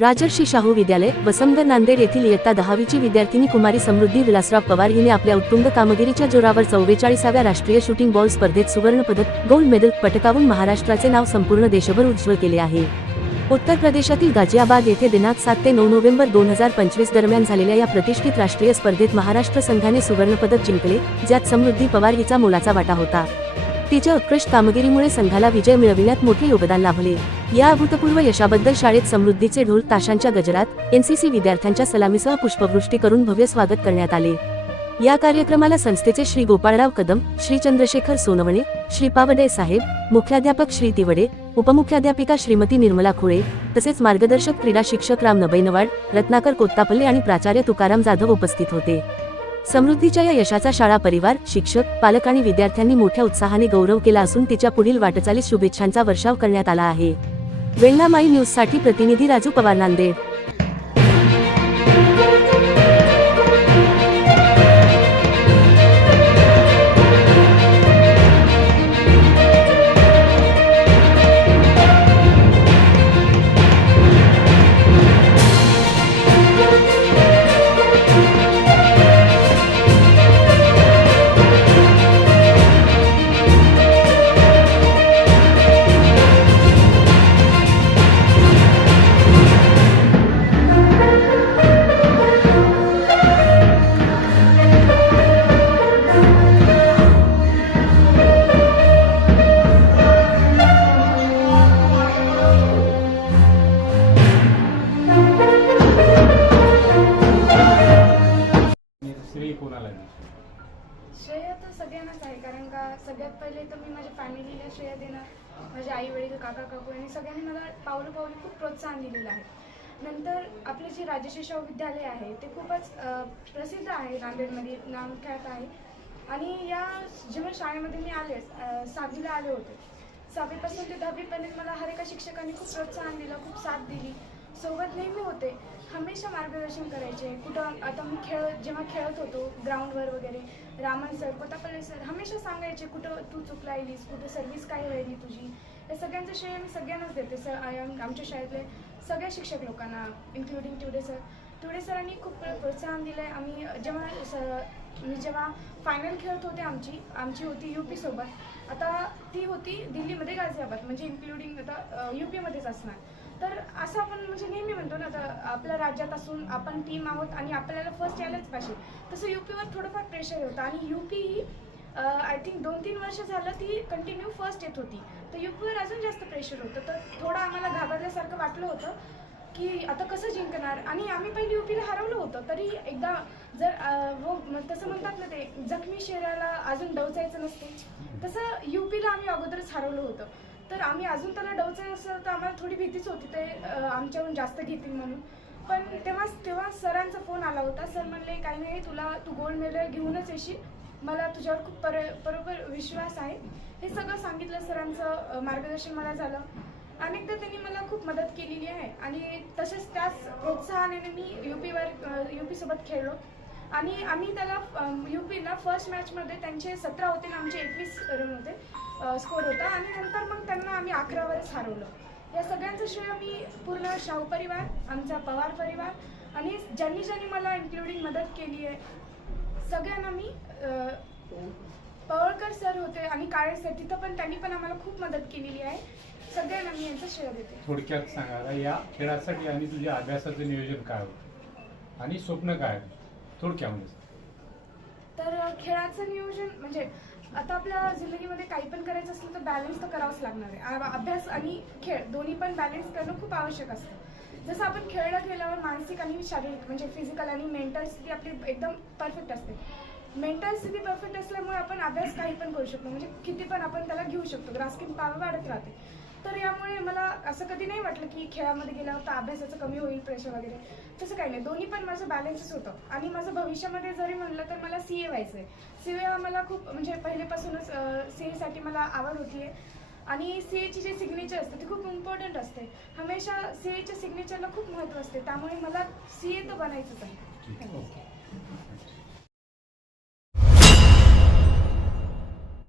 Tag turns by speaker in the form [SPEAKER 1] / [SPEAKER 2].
[SPEAKER 1] राजर्षी शाहू विद्यालय वसंत नांदेड येथील इयत्ता दहावीची विद्यार्थिनी कुमारी समृद्धी विलासराव पवार हिने आपल्या उत्तुंग कामगिरीच्या जोरावर चौवेचाळीसाव्या राष्ट्रीय शूटिंग बॉल स्पर्धेत सुवर्ण पदक गोल्ड मेडल पटकावून महाराष्ट्राचे नाव संपूर्ण देशभर उज्ज्वल केले आहे. उत्तर प्रदेशातील गाझियाबाद येथे दिनांक सात ते नऊ नोव्हेंबर दोन हजार पंचवीस दरम्यान झालेल्या या प्रतिष्ठित राष्ट्रीय स्पर्धेत महाराष्ट्र संघाने सुवर्णपदक जिंकले ज्यात समृद्धी पवार हिचा मोलाचा वाटा होता. तिच्या उत्कृष्ट कामगिरीमुळे संघाला विजय मिळविण्यात मोठे योगदान लाभले. या अभूतपूर्व यशाबद्दल शाळेत समृद्धीचे ढोल ताशांच्या गजरात एनसीसी विद्यार्थ्यांच्या सलामीसह पुष्पवृष्टी करून भव्य स्वागत करण्यात आले. या कार्यक्रमाला संस्थेचे श्री गोपाळराव कदम श्री चंद्रशेखर सोनवणे श्री पावडे साहेब मुख्याध्यापक श्री तिवडे उपमुख्याध्यापिका श्रीमती निर्मला खुळे तसेच मार्गदर्शक क्रीडा शिक्षक राम नबैनवाड रत्नाकर कोत्तापल्ले आणि प्राचार्य तुकाराम जाधव उपस्थित होते. समृद्धीच्या या यशाचा शाळा परिवार शिक्षक पालक आणि विद्यार्थ्यांनी मोठ्या उत्साहाने गौरव केला असून तिच्या पुढील वाटचालीस शुभेच्छांचा वर्षाव करण्यात आला आहे. वेल्ला माई न्यूजसाठी प्रतिनिधी राजू पवार नांदेड.
[SPEAKER 2] कोणाला
[SPEAKER 3] श्रेय तर सगळ्यांनाच आहे कारण का सगळ्यात पहिले तर मी माझ्या फॅमिलीला श्रेय देणार माझे आई वडील काका काकू आणि सगळ्यांनी मला पावलं पावली खूप प्रोत्साहन दिलेलं आहे. नंतर आपले जे राजश्री शाहू विद्यालय आहे ते खूपच अ, प्रसिद्ध आहे नांदेडमध्ये नामख्यात आहे. आणि या जेव्हा शाळेमध्ये मी आले अ, सहावीला आले होते. सहावीपासून ते दहावीपर्यंत मला हर एका शिक्षकांनी खूप प्रोत्साहन दिलं खूप साथ दिली. सोबत नेहमी होते. हमेशा मार्गदर्शन करायचे. कुठं आता मी खेळ जेव्हा खेळत होतो ग्राउंडवर वगैरे रामन सर कोतापल्ले सर हमेशा सांगायचे कुठं तू चुकला आलीस कुठं सर्व्हिस काय राहिली तुझी? या सगळ्यांचं श्रेय मी सगळ्यांनाच देते सर. आम- आमच्या शाळेतले सगळ्या शिक्षक लोकांना इन्क्लुडिंग ट्युडे सर. ट्युडे सरांनी खूप प्रोत्साहन दिलं आहे आम्ही जेव्हा सर मी जेव्हा फायनल खेळत होते आमची आमची होती यू पीसोबत आता ती होती दिल्लीमध्ये गाझियाबाद म्हणजे इन्क्लुडिंग आता यू पीमध्येच असणार. तर असं आपण म्हणजे नेहमी म्हणतो ना आता आपल्या राज्यात असून आपण टीम आहोत आणि आपल्याला फर्स्ट यायलाच पाहिजे. तसं यू पीवर थोडंफार प्रेशर होतं आणि यू पी ही आय थिंक दोन तीन वर्ष झालं ती कंटिन्यू फर्स्ट येत होती. तर यू पीवर अजून जास्त प्रेशर होतं. तर थोडं आम्हाला घाबरल्यासारखं वाटलं होतं की आता कसं जिंकणार? आणि आम्ही पहिले युपीला हरवलं होतं. तरी एकदा जर वो हो, तसं म्हणतात ना ते जखमी शरीराला अजून डवचायचं नसते. तसं युपीला आम्ही अगोदरच हरवलं होतं. तर आम्ही अजून त्याला डवचायचं असं तर आम्हाला थोडी भीतीच होती. ते आमच्याहून जास्त घेतील म्हणून. पण तेव्हा तेव्हा सरांचा फोन आला होता. सर म्हणले काही नाही तुला तू गोल्ड मेडल घेऊनच येशील. मला तुझ्यावर खूप पर बरोबर विश्वास आहे. हे सगळं सांगितलं सरांचं मार्गदर्शन मला झालं. अनेकदा त्यांनी मला खूप मदत केलेली आहे. आणि तसेच त्याच प्रोत्साहनाने मी युपीवर यू पीसोबत खेळलो. आणि आम्ही त्याला युपीला फर्स्ट मॅचमध्ये त्यांचे सतरा होते आणि आमचे एकवीस रन होते स्कोर होता. आणि नंतर मग त्यांना आम्ही अकरावरच हरवलं. या सगळ्यांचं श्रेय मी पूर्ण शाहू परिवार आमचा पवार परिवार आणि ज्यांनी ज्यांनी मला इन्क्लुडिंग मदत केली आहे सगळ्यांना मी पवळकर सर होते आणि काळे सर तिथं पण त्यांनी पण आम्हाला खूप मदत केलेली आहे सगळ्यांना मी यांचं श्रेय देते
[SPEAKER 2] थोडक्यात सांगा आता या खेळासाठी आणि तुझ्या अभ्यासाचं नियोजन काय होतं आणि स्वप्न काय? थोडक्यामध्ये.
[SPEAKER 3] तर खेळाचं नियोजन म्हणजे आता आपल्या जिंदगीमध्ये काही पण करायचं असलं तर बॅलन्स तर करावंच लागणार आहे. अभ्यास आणि खेळ दोन्ही पण बॅलन्स करणं खूप आवश्यक असतं. जसं आपण खेळलं गेल्यावर मानसिक आणि शारीरिक म्हणजे फिजिकल आणि मेंटल स्थिती आपली एकदम परफेक्ट असते. मेंटल स्थिती परफेक्ट असल्यामुळे आपण अभ्यास काही पण करू शकतो. म्हणजे किती पण आपण त्याला घेऊ शकतो. ग्रास्किंग पावर वाढत राहते. तर यामुळे मला असं कधी नाही वाटलं की खेळामध्ये गेल्यावर तर अभ्यासाचं कमी होईल प्रेशर वगैरे. तसं काही नाही. दोन्ही पण माझं बॅलन्सच होतं. आणि माझं भविष्यामध्ये जरी म्हणलं तर मला सी ए व्हायचं आहे सी ए मला खूप म्हणजे पहिलेपासूनच सी एसाठी मला आवड होती. आहे आणि सी एची जी सिग्नेचर असते ती खूप इम्पॉर्टंट असते. हमेशा सी एच्या सिग्नेचरला खूप महत्त्व असते. त्यामुळे मला सी ए तर बनायचंच आहे.